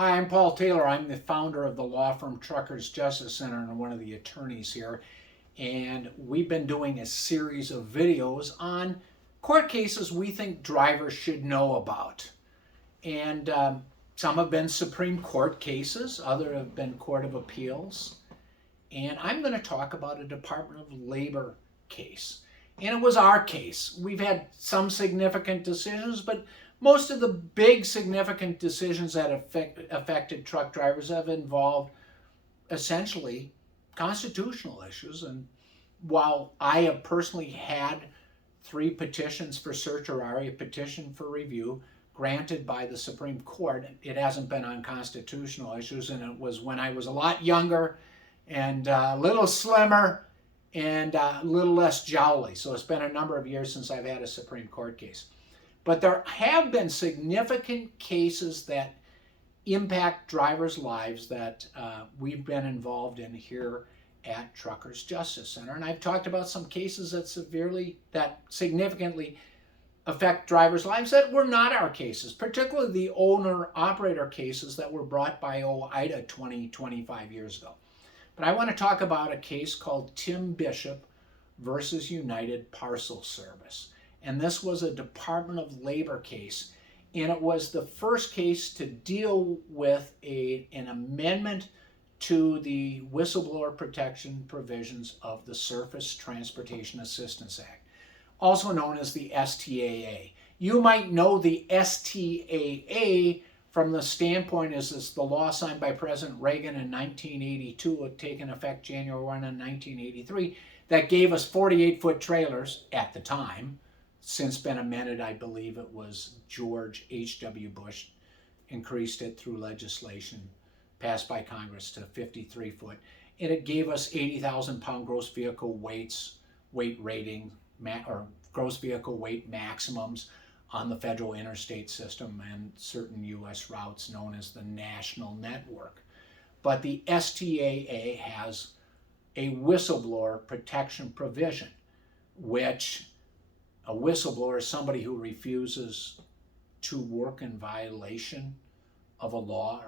Hi, I'm Paul Taylor. I'm the founder of the law firm Truckers Justice Center and one of the attorneys here. And we've been doing a series of videos on court cases we think drivers should know about. And some have been Supreme Court cases, others have been Court of Appeals. And I'm going to talk about a Department of Labor case. And it was our case. We've had some significant decisions, but most of the big significant decisions that affected truck drivers have involved essentially constitutional issues. And while I have personally had 3 petitions for certiorari, a petition for review, granted by the Supreme Court, it hasn't been on constitutional issues, and it was when I was a lot younger and a little slimmer and a little less jowly. So it's been a number of years since I've had a Supreme Court case. But there have been significant cases that impact drivers' lives that we've been involved in here at Truckers Justice Center. And I've talked about some cases that significantly affect drivers' lives that were not our cases, particularly the owner-operator cases that were brought by OIDA 25 years ago. But I want to talk about a case called Tim Bishop versus United Parcel Service. And this was a Department of Labor case. And it was the first case to deal with an amendment to the whistleblower protection provisions of the Surface Transportation Assistance Act, also known as the STAA. You might know the STAA from the standpoint as it's the law signed by President Reagan in 1982, it taken effect January 1 in 1983, that gave us 48-foot trailers at the time. Since been amended, I believe it was George H.W. Bush increased it through legislation passed by Congress to 53-foot. And it gave us 80,000-pound gross vehicle weight rating, or gross vehicle weight maximums on the federal interstate system and certain U.S. routes known as the national network. But the STAA has a whistleblower protection provision, which a whistleblower is somebody who refuses to work in violation of a law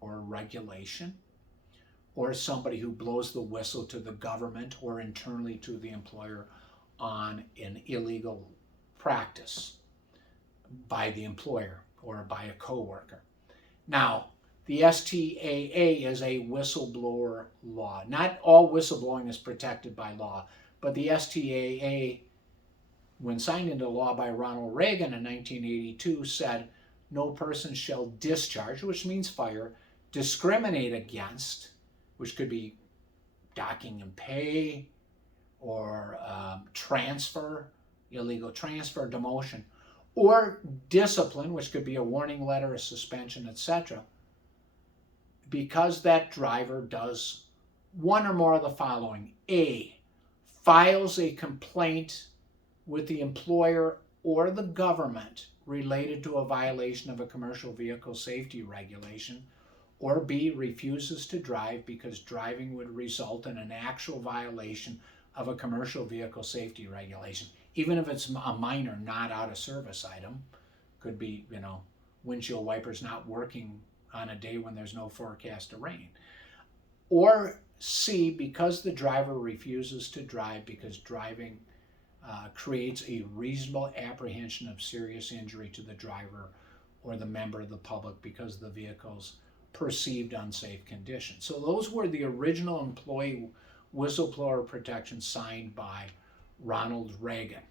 or regulation, or somebody who blows the whistle to the government or internally to the employer on an illegal practice by the employer or by a coworker. Now, the STAA is a whistleblower law. Not all whistleblowing is protected by law, but the STAA, when signed into law by Ronald Reagan in 1982, said no person shall discharge, which means fire, discriminate against, which could be docking and pay, or transfer, illegal transfer, demotion, or discipline, which could be a warning letter, a suspension, etc., because that driver does one or more of the following. A, files a complaint with the employer or the government related to a violation of a commercial vehicle safety regulation, or B, refuses to drive because driving would result in an actual violation of a commercial vehicle safety regulation, even if it's a minor, not out of service item. Could be, windshield wipers not working on a day when there's no forecast of rain. Or C, because the driver refuses to drive because driving creates a reasonable apprehension of serious injury to the driver or the member of the public because of the vehicle's perceived unsafe condition. So those were the original employee whistleblower protections signed by Ronald Reagan.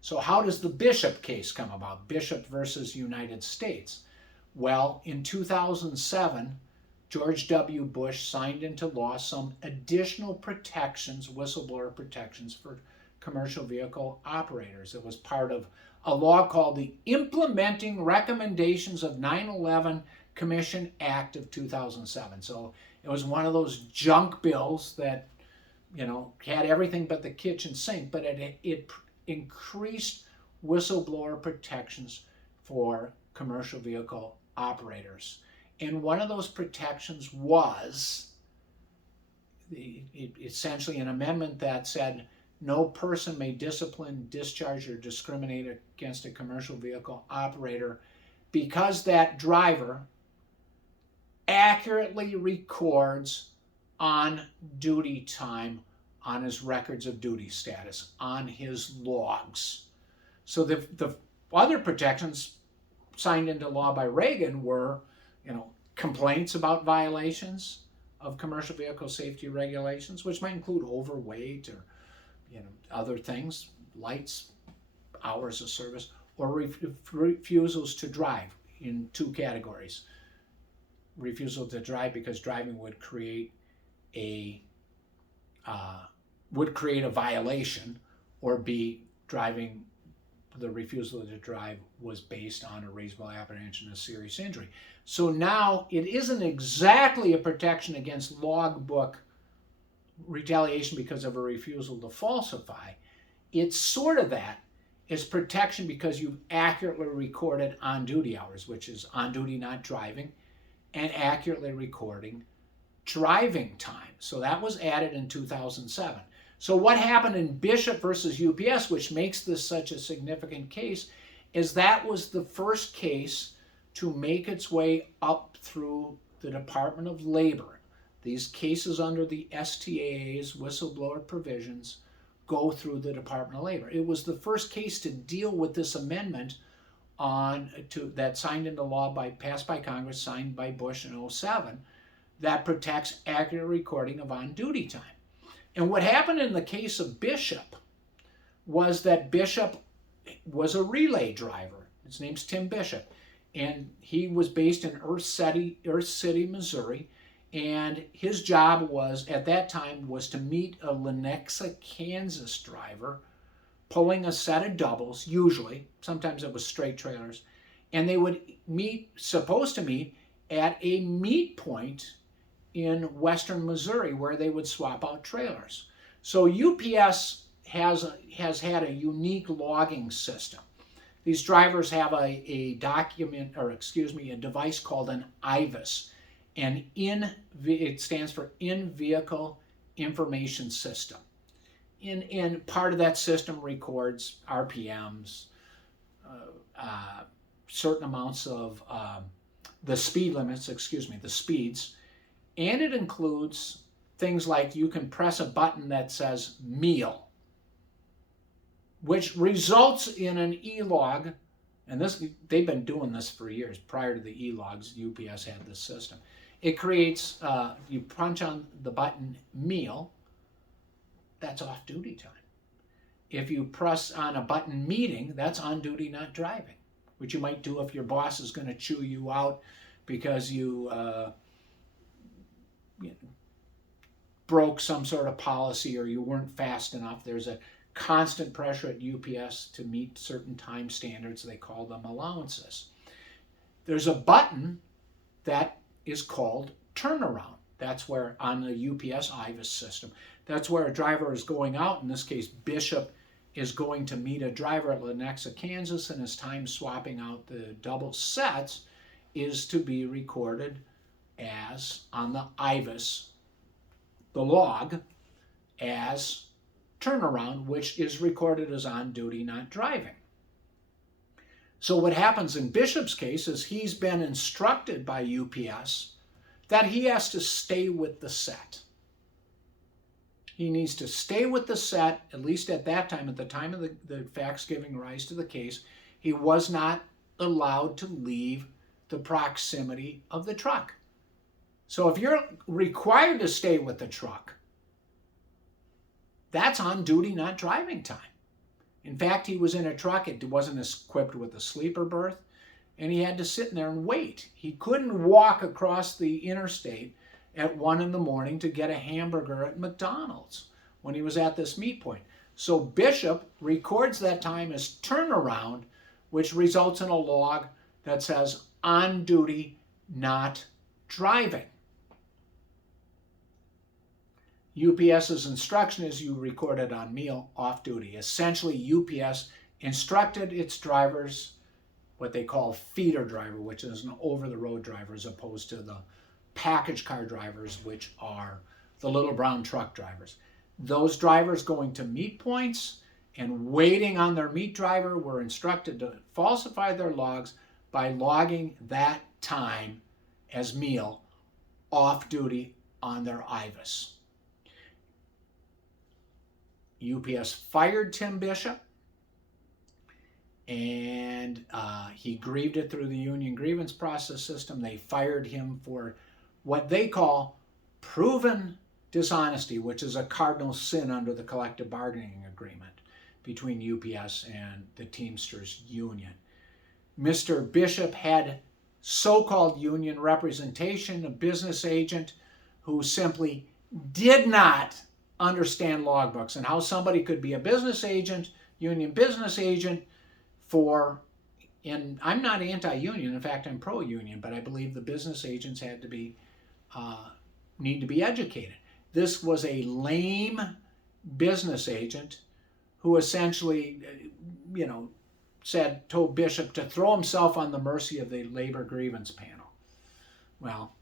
So how does the Bishop case come about? Bishop versus United States. Well, in 2007, George W. Bush signed into law some additional protections, whistleblower protections for commercial vehicle operators. It was part of a law called the Implementing Recommendations of 9/11 Commission Act of 2007. So it was one of those junk bills that, had everything but the kitchen sink, but it increased whistleblower protections for commercial vehicle operators. And one of those protections was essentially an amendment that said no person may discipline, discharge, or discriminate against a commercial vehicle operator because that driver accurately records on duty time on his records of duty status, on his logs. So the other protections signed into law by Reagan were, complaints about violations of commercial vehicle safety regulations, which might include overweight or, other things, lights, hours of service, or refusals to drive in two categories. Refusal to drive because driving would create a violation, or B, the refusal to drive was based on a reasonable apprehension of serious injury. So now it isn't exactly a protection against logbook retaliation because of a refusal to falsify. It's sort of that. It's protection because you've accurately recorded on-duty hours, which is on-duty not driving, and accurately recording driving time. So that was added in 2007. So what happened in Bishop versus UPS, which makes this such a significant case, is that was the first case to make its way up through the Department of Labor. These cases under the STAA's whistleblower provisions go through the Department of Labor. It was the first case to deal with this amendment that signed into law passed by Congress, signed by Bush in 2007, that protects accurate recording of on-duty time. And what happened in the case of Bishop was that Bishop was a relay driver. His name's Tim Bishop, and he was based in Earth City, Missouri, and his job at that time was to meet a Lenexa, Kansas driver pulling a set of doubles, usually, sometimes it was straight trailers, and they would supposed to meet at a meet point in western Missouri where they would swap out trailers. So UPS has had a unique logging system. These drivers have a device called an IVIS, and it stands for In-Vehicle Information System. And part of that system records RPMs, certain amounts of the speeds, and it includes things like you can press a button that says meal, which results in an e-log, and they've been doing this for years. Prior to the e-logs, UPS had this system. It creates, you punch on the button meal, that's off-duty time. If you press on a button meeting, that's on-duty not driving, which you might do if your boss is going to chew you out because you broke some sort of policy or you weren't fast enough. There's a constant pressure at UPS to meet certain time standards. They call them allowances. There's a button that is called turnaround. That's where, on the UPS IVIS system, that's where a driver is going out. In this case, Bishop is going to meet a driver at Lenexa, Kansas, and his time swapping out the double sets is to be recorded as, on the IVIS, the log, as turnaround, which is recorded as on duty not driving. So what happens in Bishop's case is he's been instructed by UPS that he has to stay with the set. He needs to stay with the set, at least at that time, at the time of the facts giving rise to the case. He was not allowed to leave the proximity of the truck. So if you're required to stay with the truck, that's on duty not driving time. In fact, he was in a truck, it wasn't equipped with a sleeper berth, and he had to sit in there and wait. He couldn't walk across the interstate at 1 a.m. to get a hamburger at McDonald's when he was at this meet point. So Bishop records that time as turnaround, which results in a log that says on duty not driving. UPS's instruction is you record it on meal, off duty. Essentially, UPS instructed its drivers, what they call feeder driver, which is an over-the-road driver, as opposed to the package car drivers, which are the little brown truck drivers. Those drivers going to meet points and waiting on their meet driver were instructed to falsify their logs by logging that time as meal off duty on their IVAs. UPS fired Tim Bishop, and he grieved it through the union grievance process system. They fired him for what they call proven dishonesty, which is a cardinal sin under the collective bargaining agreement between UPS and the Teamsters union. Mr. Bishop had so-called union representation, a business agent who simply did not understand logbooks and how somebody could be a business agent, union business agent for, and I'm not anti-union, in fact I'm pro-union, but I believe the business agents had to be, need to be educated. This was a lame business agent who essentially, told Bishop to throw himself on the mercy of the labor grievance panel. Well,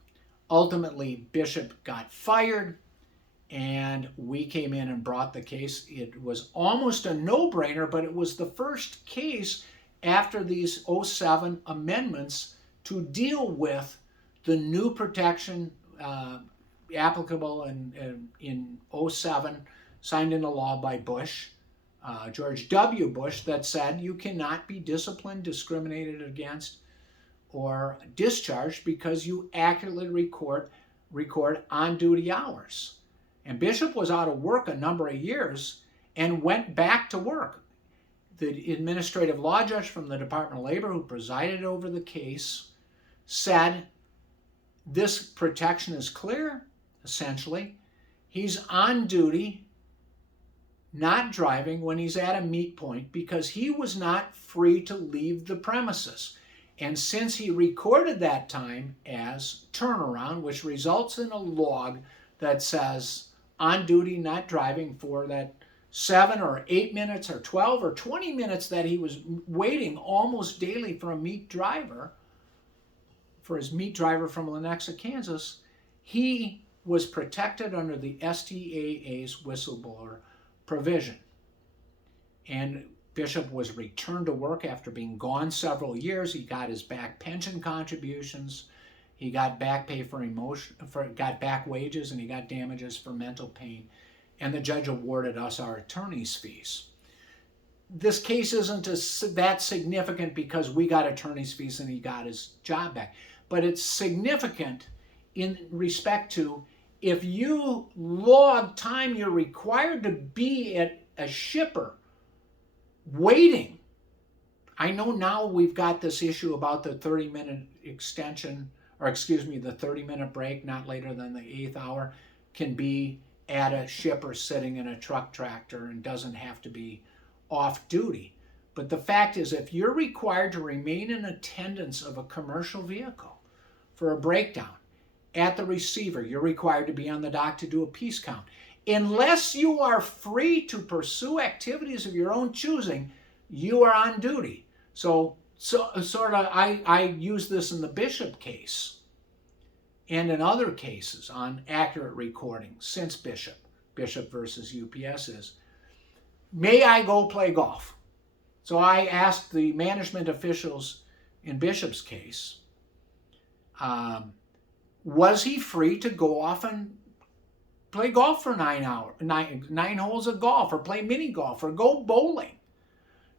ultimately Bishop got fired, and we came in and brought the case. It was almost a no-brainer, but it was the first case after these 07 amendments to deal with the new protection applicable in 07, signed into law by Bush, George W. Bush, that said you cannot be disciplined, discriminated against, or discharged because you accurately record on-duty hours. And Bishop was out of work a number of years and went back to work. The administrative law judge from the Department of Labor who presided over the case said this protection is clear, essentially. He's on duty, not driving when he's at a meet point because he was not free to leave the premises. And since he recorded that time as turnaround, which results in a log that says on duty, not driving for that 7 or 8 minutes or 12 or 20 minutes that he was waiting almost daily for a meat driver, for his meat driver from Lenexa, Kansas, he was protected under the STAA's whistleblower provision. And Bishop was returned to work after being gone several years. He got his back pension contributions. He got back pay got back wages, and he got damages for mental pain. And the judge awarded us our attorney's fees. This case isn't that significant because we got attorney's fees and he got his job back. But it's significant in respect to if you log time you're required to be at a shipper waiting. I know now we've got this issue about the 30-minute extension, or excuse me, the 30-minute break, not later than the 8th hour, can be at a shipper sitting in a truck tractor and doesn't have to be off duty. But the fact is, if you're required to remain in attendance of a commercial vehicle for a breakdown at the receiver, you're required to be on the dock to do a piece count. Unless you are free to pursue activities of your own choosing, you are on duty. So sort of, I use this in the Bishop case and in other cases on accurate recording since Bishop versus UPS is, may I go play golf? So I asked the management officials in Bishop's case, was he free to go off and play golf for 9 holes of golf, or play mini golf, or go bowling?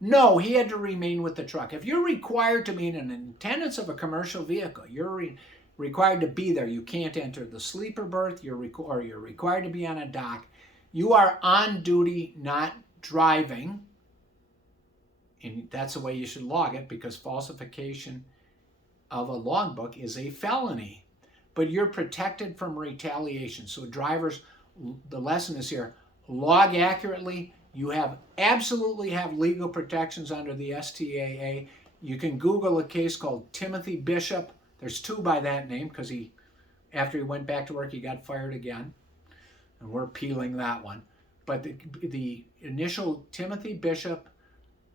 No, he had to remain with the truck. If you're required to be in attendance of a commercial vehicle, you're required to be there. You can't enter the sleeper berth, you're required to be on a dock. You are on duty, not driving. And that's the way you should log it, because falsification of a logbook is a felony. But you're protected from retaliation. So drivers, the lesson is here, log accurately. You absolutely have legal protections under the STAA. You can Google a case called Timothy Bishop. There's two by that name because after he went back to work, he got fired again. And we're appealing that one. But the initial Timothy Bishop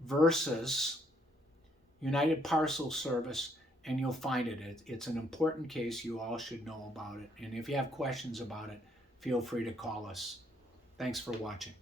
versus United Parcel Service, and you'll find it. It's an important case. You all should know about it. And if you have questions about it, feel free to call us. Thanks for watching.